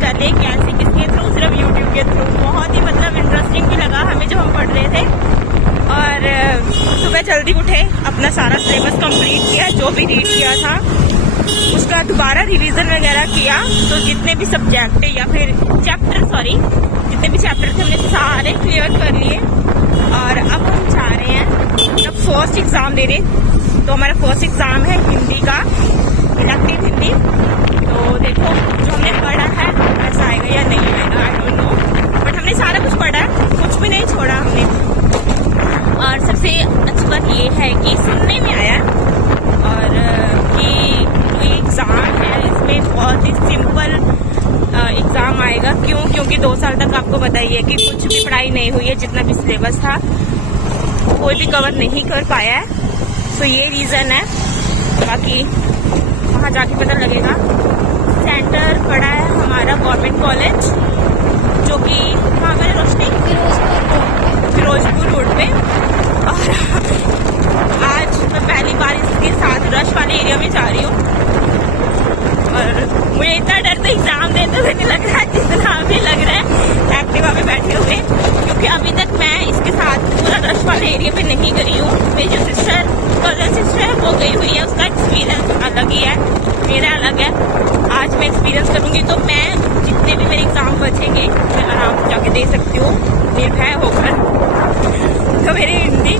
कर ले कैसे, किसके थ्रू, सिर्फ यूट्यूब के थ्रू। बहुत ही मतलब इंटरेस्टिंग भी लगा हमें जब हम पढ़ रहे थे। और सुबह जल्दी उठे, अपना सारा सिलेबस कंप्लीट किया, जो भी रीड किया था उसका दोबारा रिवीजन वगैरह किया। तो जितने भी सब्जेक्ट या फिर जितने भी चैप्टर थे हमने सारे क्लियर कर लिए। और अब हम जा रहे हैं मतलब फर्स्ट एग्जाम देने। तो हमारा फर्स्ट एग्जाम है हिंदी का, इलेक्टिव हिंदी। तो देखो जो हमने पढ़ा है ऐसा आएगा या नहीं आएगा, आई डोंट नो, बट हमने सारा कुछ पढ़ा है, कुछ भी नहीं छोड़ा हमने। और सबसे अच्छी बात ये है कि सुनने में आया और कि ये एग्ज़ाम है इसमें बहुत ही सिंपल एग्ज़ाम आएगा। क्यों? क्योंकि 2 साल तक आपको बताइए कि कुछ भी पढ़ाई नहीं हुई है, जितना भी सिलेबस था कोई भी कवर नहीं कर पाया है। तो ये रीज़न है, बाकी वहाँ जाके पता लगेगा। सेंटर पड़ा है हमारा गवर्नमेंट कॉलेज, जो कि कहाँ पर है रोशनी? फिरोजपुर रोड पे। और आज मैं पहली बार इसके साथ रश वाले एरिया में जा रही हूँ और मुझे इतना डर तो एग्जाम देते हुए नहीं लग रहा है जितना अभी लग रहा है एक्टिवा पे बैठे हुए, क्योंकि अभी तक मैं इसके साथ पूरा रश वाले एरिया पे नहीं गई हूँ। मेरी जो कजन सिस्टर है वो गई हुई है, उसका एक्सपीरियंस अलग ही है, मेरा अलग है। आज मैं एक्सपीरियंस करूँगी तो मैं जितने भी मेरे एग्जाम बचेंगे मैं आराम से जाके दे सकती हूँ निर्भय होकर। तो मेरी हिंदी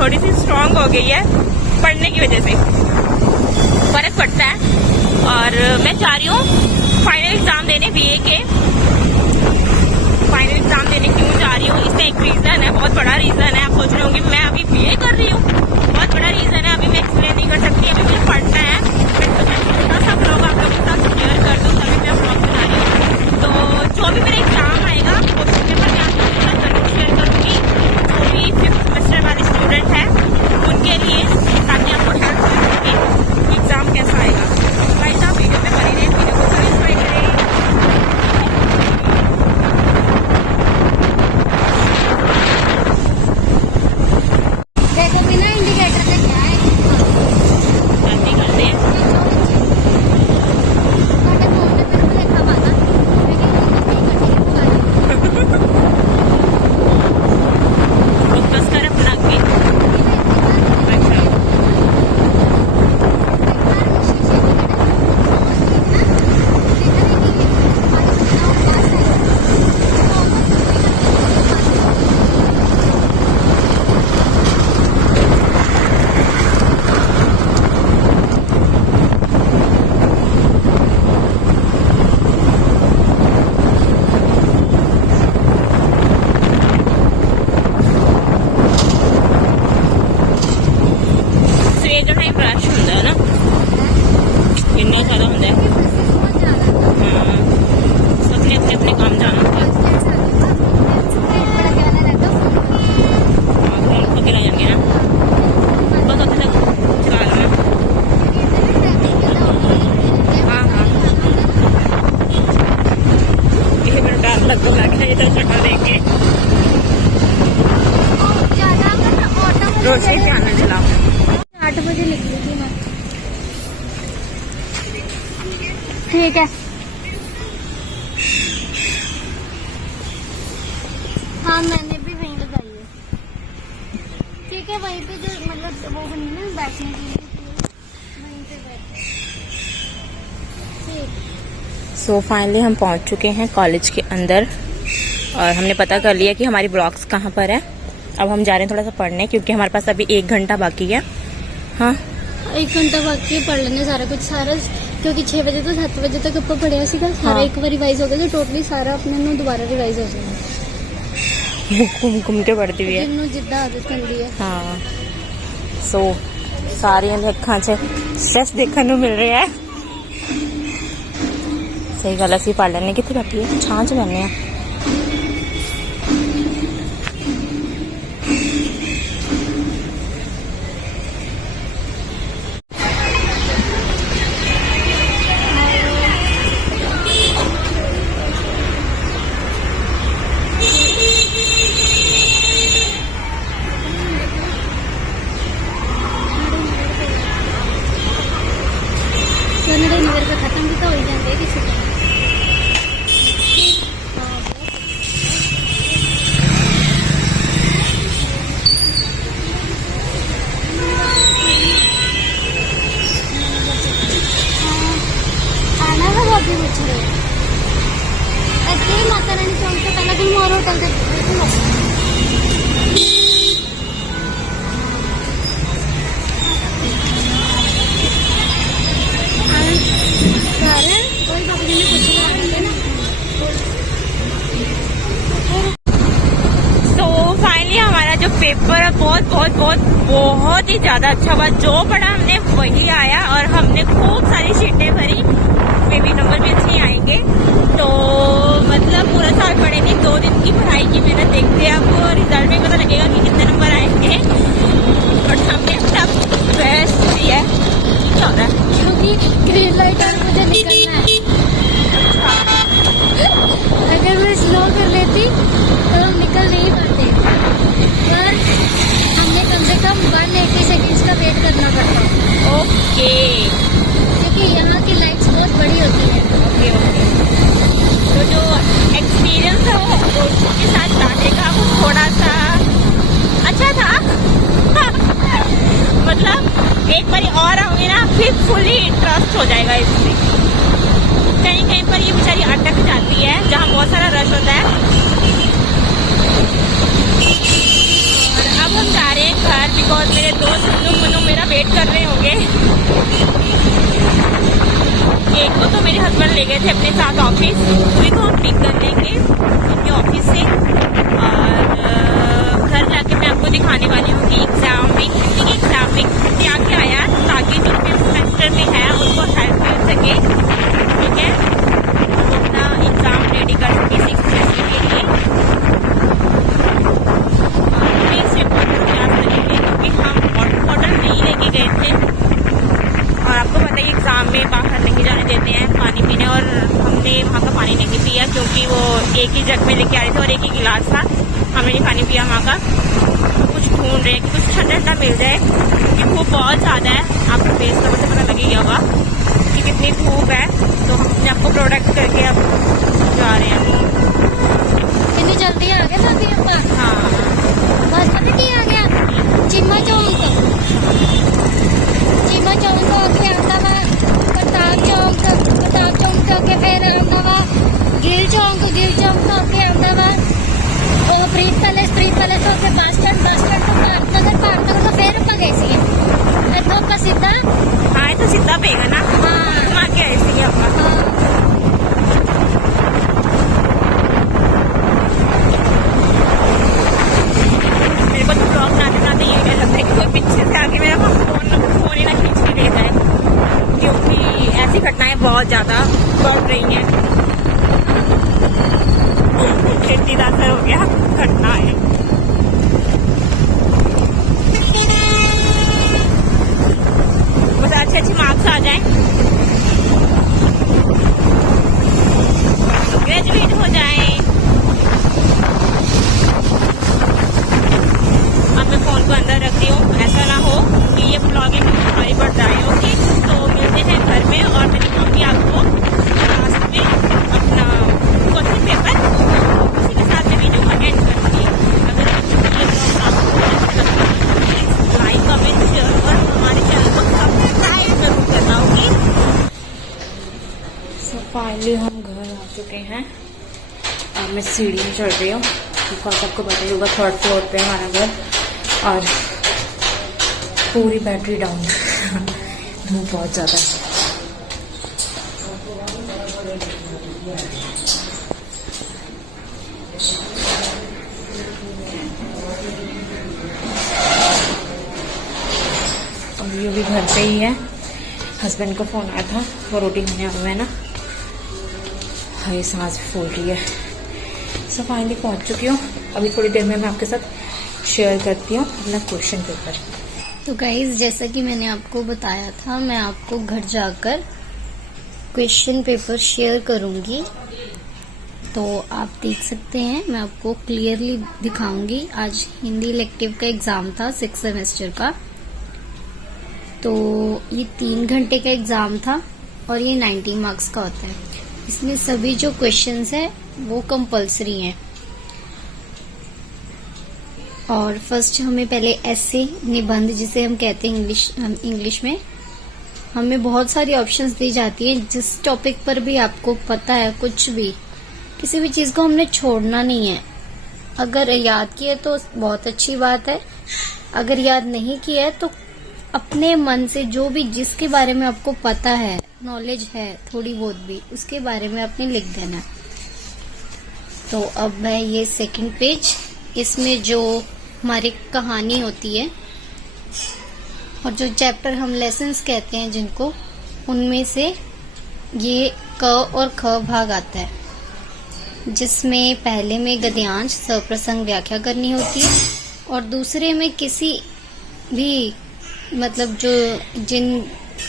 थोड़ी सी स्ट्रांग हो गई है पढ़ने की वजह से, फर्क पड़ता है। और मैं जा रही हूँ फाइनल एग्जाम देने, बीए के फाइनल एग्जाम देने। क्यों जा रही हूँ? इसका एक रीजन है, बहुत बड़ा रीजन है। आप सोच रहे होंगे मैं अभी बीए कर रही हूँ, बहुत बड़ा रीजन है, अभी मैं एक्सप्लेन नहीं कर सकती, अभी मुझे पढ़ना है। छोटा सा ब्लॉग आप लोगों के साथ शेयर कर दूँ, तभी मैं ब्लॉग बना रही हूँ। तो जो भी मेरा एग्जाम आएगा क्वेश्चन पेपर मैं आपके साथ जरूर शेयर करूँगी, जो भी 5th सेमेस्टर वाले स्टूडेंट हैं उनके लिए, ताकि आपको हेल्प कर सके एग्जाम कैसा आएगा। गाइस आप वीडियो में बने रहे, वीडियो को जरूर एंजॉय करें। देखो बिना इंडिकेटर से क्या है, ऐसे ही करते हैं। छोटे फोन पे फिर देखा पाता, फोकस कर अपना आगे। अच्छा ਸਵੇਰ ਦਾ ਟਾਈਮ ਰਸ਼ ਹੁੰਦਾ ਹੈ ਨਾ, ਇੰਨਾ ਜ਼ਿਆਦਾ ਹੁੰਦਾ ਹੈ। ਹਾਂ ਸਭ ਨੇ ਆਪਣੇ ਕੰਮ ਜਾਣਾ ਹੁੰਦਾ ਹੈ। फोन खो के ला जाएंगे ना, बस उत्थे तक चला लेना। हाँ हाँ ये मेरा डर लगने लग गया इधर शक्ल देख के। रोशनी ध्यान में चला। 8 बजे निकली थी मैं। ठीक है, हाँ मैंने भी वहीं लगाई है। ठीक है, वहीं पे जो मतलब वो बनी ना बैठने के लिए, वहीं पे बैठे। ठीक। सो फाइनली हम पहुंच चुके हैं कॉलेज के अंदर और हमने पता कर लिया कि हमारी ब्लॉक्स कहाँ पर है। अब हम जा रहे हैं थोड़ा सा पढ़ने, क्योंकि हमारे पास अभी 1 घंटा बाकी है। हाँ 1 घंटा बाकी पढ़ लेने सारा कुछ, सारा क्योंकि 6 बजे तो 7 बजे तक ਆਪਾਂ पढ़िया सीगा सारा। हाँ। एक बार रिवाइज हो गया तो टोटली सारा अपने ਨੂੰ दोबारा रिवाइज हो जाएगा। घूम घूम के पढ़ती हुई है। जिन्हों जिद्दा आदत ਹੁੰਦੀ है। हाँ सो ਸਾਰਿਆਂ ਦੇ ਅੱਖਾਂ 'ਚ ਸਟ੍ਰੈਸ ਦੇਖਣ ਨੂੰ ਮਿਲ ਰਿਹਾ ਹੈ। ਸਹੀ ਗੱਲ, ਅਸੀਂ ਪੜ੍ਹ ਲੈਣੇ। ਕਿੱਥੇ ਬੈਠੀ ਹੈ? ਛਾਂ 'ਚ ਬੈਠੇ ਆ। तो 99 रुपये खत्म भी तो हो ही जाते किसी माता रानी चौक से पहले कहीं और होटल देखो। फाइनली हमारा जो पेपर है बहुत ही ज्यादा अच्छा हुआ। जो पढ़ा हमने वही आया और हमने खूब सारी शीटें भरी, मे भी नंबर भी अच्छे आएंगे। तो मतलब पूरा साल पढ़े नहीं, 2 दिन की पढ़ाई की मेहनत देखते हैं। आपको रिजल्ट में पता लगेगा कि कितने नंबर आएंगे। बट हमने सब बेस्ट दिया है। क्या हो रहा है? क्योंकि ग्रीन लाइट और मुझे निकलना है। अगर मैं स्लो कर लेती तो हम निकल नहीं पाते, पर हमने कम से कम 180 सेकेंड्स का वेट करना पड़ता। ओके, क्योंकि यहाँ की लाइट्स बहुत बड़ी होती है। Okay okay. तो जो एक्सपीरियंस है वो दोस्तों के साथ जाने का वो थोड़ा सा अच्छा था। मतलब एक बार और आऊंगी ना फिर फुली इंटरेस्ट हो जाएगा इसमें। कहीं कहीं पर ये बेचारी अटक जाती है जहाँ बहुत सारा रश होता है। और अब हम जा रहे हैं घर, बिकॉज मेरे दोस्त मनु मेरा वेट कर रहे होंगे। एक को तो मेरे हस्बैंड ले गए थे अपने साथ ऑफिस, दूसरी को हम पिक कर लेंगे उनके ऑफिस से। और घर जाके मैं आपको दिखाने वाली हूँ कि एग्जाम में हिंदी के एग्जाम में क्या क्या आया, ताकि जो फिफ्थ सेमेस्टर में है उनको हेल्प मिल सके। ठीक है, वो अपना एग्जाम रेडी कर सके 6th सेमेस्टर के लिए। क्योंकि हम वाटर बॉटल नहीं लेके गए थे और आपको पता है एग्जाम में बाहर नहीं जाने देते हैं पानी पीने, और हमने वहाँ का पानी नहीं पिया क्योंकि वो एक ही जग में लेके आए थे और एक ही गिलास था। हमने नहीं पानी पिया वहाँ का। कुछ ढूंढ रहे हैं, कुछ ठंडा ठंडा मिल जाए क्योंकि धूप बहुत ज़्यादा है। आपको फेस कवर से पता लग ही गया होगा कि कितनी धूप है। तो हम अपने आपको प्रोडक्ट करके अब जा रहे हैं। इतनी जल्दी आ गए सभी ऊपर? हाँ, बस पता नहीं आ गया चिम्मा चौक के अहमदाबाद, प्रताप चौक के फिर अहमदाबाद, गिल चौक के अहमदाबाद, और प्रीत पैलेस होके बस स्टैंड तो पार्क नगर तो फिर ऊपर गई सी तो का सीधा। हाँ तो सीधा पेगा ना। हाँ, वहाँ क्या ऐसी है अपना। मेरे को तो ब्लॉग बनाते ये क्या लगता है कि कोई पीछे से आके मेरा फोन ही ना खींच के ले जाए, क्योंकि ऐसी घटनाएं बहुत ज्यादा बढ़ रही हैं। खेती का असर हो गया घटना है। बस अच्छे मार्क्स आ जाए, ग्रेजुएट हो जाए। अब मैं फोन को अंदर रख रही हूँ, ऐसा ना हो कि ये ब्लॉगिंग हमारी बढ़ जाए। ओके, तो मिलते हैं घर में और मैं दिखाऊंगी आपको लास्ट में अपना क्वेश्चन पेपर। उसी के साथ मैं वीडियो को एंड करूँगी। अगर आपको लाइक कमेंट शेयर और हमारे चैनल को सब्सक्राइब जरूर करना होगी। सो फाइनली हम घर आ चुके हैं और मैं सीढ़ी में चढ़ रही हूँ बिकॉज आपको पता ही होगा 3rd फ्लोर पे हमारा घर और पूरी बैटरी डाउन। धूप बहुत ज़्यादा है। और ये भी घर पे ही है। हस्बैंड को फ़ोन आया था, वो रोटी खाने हुआ है ना। हाय सांस फूल रही है। सो फाइनली पहुंच चुकी हूँ। अभी थोड़ी देर में मैं आपके साथ शेयर करती हूँ अपना क्वेश्चन पेपर। तो गाइज जैसा कि मैंने आपको बताया था, मैं आपको घर जाकर क्वेश्चन पेपर शेयर करूंगी। तो आप देख सकते हैं, मैं आपको क्लियरली दिखाऊंगी। आज हिंदी इलेक्टिव का एग्जाम था 6th सेमेस्टर का। तो ये 3 घंटे का एग्जाम था और ये 90 मार्क्स का होता है। इसमें सभी जो क्वेश्चंस है वो कंपलसरी हैं। और फर्स्ट हमें पहले ऐसे निबंध जिसे हम कहते हैं इंग्लिश में, हमें बहुत सारी ऑप्शंस दी जाती हैं। जिस टॉपिक पर भी आपको पता है कुछ भी, किसी भी चीज को हमने छोड़ना नहीं है। अगर याद किया तो बहुत अच्छी बात है, अगर याद नहीं किया है तो अपने मन से जो भी जिसके बारे में आपको पता है, नॉलेज है थोड़ी बहुत भी, उसके बारे में आपने लिख देना। तो अब है ये सेकंड पेज, इसमें जो हमारी कहानी होती है और जो चैप्टर हम लेसन्स कहते हैं जिनको, उनमें से ये क और ख भाग आता है, जिसमें पहले में गद्यांश सप्रसंग व्याख्या करनी होती है और दूसरे में किसी भी मतलब जो जिन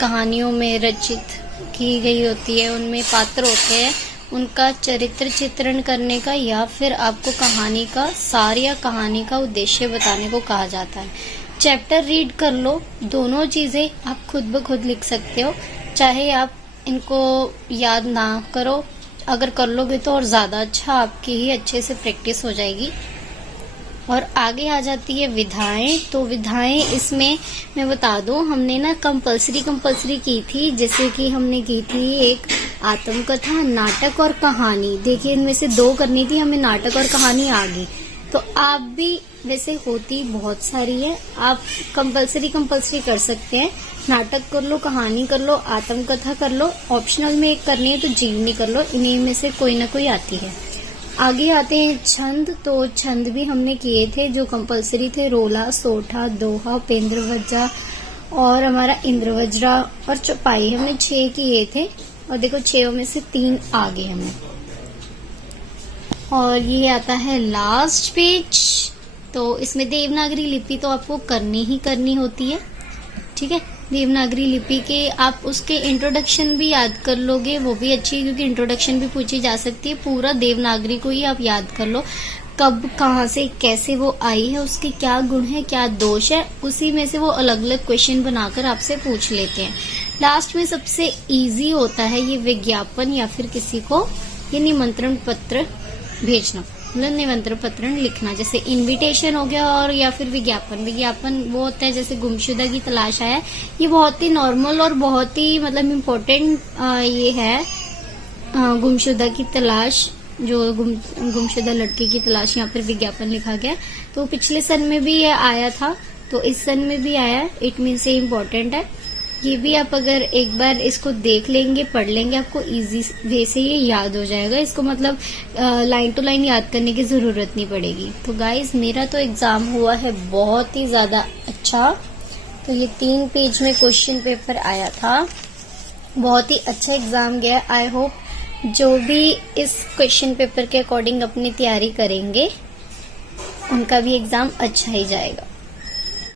कहानियों में रचित की गई होती है उनमें पात्र होते हैं, उनका चरित्र चित्रण करने का या फिर आपको कहानी का सार या कहानी का उद्देश्य बताने को कहा जाता है। चैप्टर रीड कर लो, दोनों चीजें आप खुद ब खुद लिख सकते हो, चाहे आप इनको याद ना करो, अगर कर लोगे तो और ज्यादा अच्छा, आपकी ही अच्छे से प्रैक्टिस हो जाएगी। और आगे आ जाती है विधाएं। तो विधाएं इसमें मैं बता दूं, हमने ना कंपल्सरी की थी, जैसे कि हमने की थी एक आत्मकथा, नाटक और कहानी। देखिए इनमें से 2 करनी थी, हमें नाटक और कहानी आ गई। तो आप भी वैसे होती बहुत सारी है, आप कंपल्सरी कर सकते हैं। नाटक कर लो, कहानी कर लो, आत्मकथा कर लो, ऑप्शनल में एक करनी है तो जीवनी कर लो, इन्हीं में से कोई ना कोई आती है। आगे आते हैं छंद। तो छंद भी हमने किए थे जो कंपल्सरी थे, रोला, सोठा, दोहा, पेंद्रवज्जा और हमारा इंद्रवज्रा और चौपाई, हमने 6 किए थे और देखो 6 में से 3 आ गए हमें। और ये आता है लास्ट पेज। तो इसमें देवनागरी लिपि तो आपको करनी ही करनी होती है, ठीक है। देवनागरी लिपि के आप उसके इंट्रोडक्शन भी याद कर लोगे, वो भी अच्छी है क्योंकि इंट्रोडक्शन भी पूछी जा सकती है। पूरा देवनागरी को ही आप याद कर लो, कब कहाँ से कैसे वो आई है, उसके क्या गुण है क्या दोष है, उसी में से वो अलग अलग क्वेश्चन बनाकर आपसे पूछ लेते हैं। लास्ट में सबसे इजी होता है ये विज्ञापन या फिर किसी को ये निमंत्रण पत्र भेजना, मतलब निमंत्रण पत्र लिखना, जैसे इनविटेशन हो गया और या फिर विज्ञापन वो होता है जैसे गुमशुदा की तलाश आया, ये बहुत ही नॉर्मल और बहुत ही मतलब इम्पोर्टेंट ये है। गुमशुदा की तलाश, जो गुमशुदा लड़की की तलाश, यहाँ पर विज्ञापन लिखा गया। तो पिछले सन में भी ये आया था, तो इस सन में भी आया, इट मीन से इम्पोर्टेंट है। ये भी आप अगर एक बार इसको देख लेंगे, पढ़ लेंगे, आपको इजी वे से ये याद हो जाएगा। इसको मतलब लाइन टू लाइन याद करने की जरूरत नहीं पड़ेगी। तो गाइस मेरा तो एग्जाम हुआ है बहुत ही ज्यादा अच्छा। तो ये 3 पेज में क्वेश्चन पेपर आया था, बहुत ही अच्छा एग्जाम गया। आई होप जो भी इस क्वेश्चन पेपर के अकॉर्डिंग अपनी तैयारी करेंगे उनका भी एग्जाम अच्छा ही जाएगा।